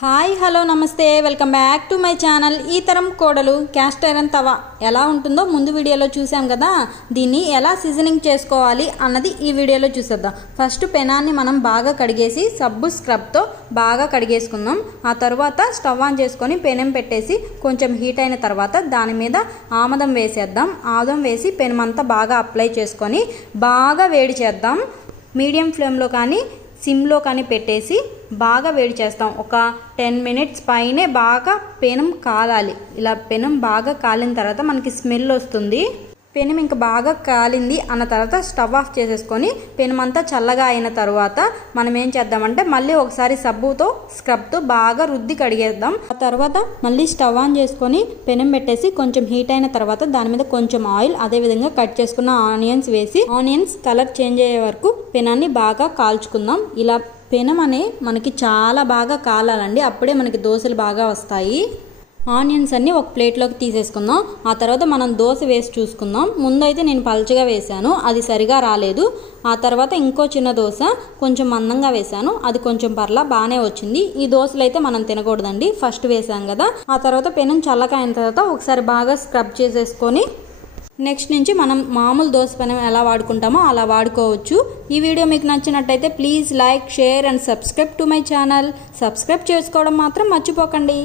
Hi hello నమస్తే welcome back to my channel. ఈ తరం కోడలు క్యాస్ట్ ఐరన్ తవా ఎలా ఉంటుందో ముందు వీడియోలో చూసాం కదా. దీన్ని ఎలా సీజనింగ్ చేసుకోవాలి అన్నది ఈ వీడియోలో చూసేద్దాం. ఫస్ట్ పెనాన్ని మనం బాగా కడిగేసి సబ్బు స్క్రబ్తో బాగా కడిగేసుకుందాం. ఆ తర్వాత స్టవ్ ఆన్ చేసుకొని పెనం పెట్టేసి కొంచెం హీట్ అయిన తర్వాత దాని మీద ఆముదం వేసేద్దాం. ఆముదం వేసి పెనమంతా బాగా అప్లై చేసుకొని బాగా వేడి చేద్దాం. మీడియం ఫ్లేమ్లో కానీ సిమ్లో కానీ పెట్టేసి బాగా వేడి చేస్తాం. ఒక 10 మినిట్స్ పైనే బాగా పెనం కాలాలి. ఇలా పెనం బాగా కాలిన తర్వాత మనకి స్మెల్ వస్తుంది. పెనం ఇంకా బాగా కాలింది అన్న తర్వాత స్టవ్ ఆఫ్ చేసేసుకొని పెనం అంతా చల్లగా అయిన తర్వాత మనం ఏం చేద్దామంటే మళ్ళీ ఒకసారి సబ్బుతో స్క్రబ్తో బాగా రుద్ది కడిగేద్దాం. ఆ తర్వాత మళ్ళీ స్టవ్ ఆన్ చేసుకొని పెనం పెట్టేసి కొంచెం హీట్ అయిన తర్వాత దాని మీద కొంచెం ఆయిల్, అదేవిధంగా కట్ చేసుకున్న ఆనియన్స్ వేసి ఆనియన్స్ కలర్ చేంజ్ అయ్యే వరకు పెనాన్ని బాగా కాల్చుకుందాం. ఇలా పెనం అనే మనకి చాలా బాగా కాలాలండి, అప్పుడే మనకి దోశలు బాగా వస్తాయి. ఆనియన్స్ అన్నీ ఒక ప్లేట్లోకి తీసేసుకుందాం. ఆ తర్వాత మనం దోశ వేసి చూసుకుందాం. ముందైతే నేను పల్చగా వేశాను, అది సరిగా రాలేదు. ఆ తర్వాత ఇంకో చిన్న దోశ కొంచెం మందంగా వేశాను, అది కొంచెం పర్లా బాగానే వచ్చింది. ఈ దోశలు అయితే మనం తినకూడదండి, ఫస్ట్ వేసాం కదా. ఆ తర్వాత పెనం చల్లకైన తర్వాత ఒకసారి బాగా స్క్రబ్ చేసేసుకొని నెక్స్ట్ నుంచి మనం మామూలు దోశ పెనం ఎలా వాడుకుంటామో అలా వాడుకోవచ్చు. ఈ వీడియో మీకు నచ్చినట్టయితే please like, share and subscribe to my channel. Subscribe చేసుకోవడం మాత్రం మర్చిపోకండి.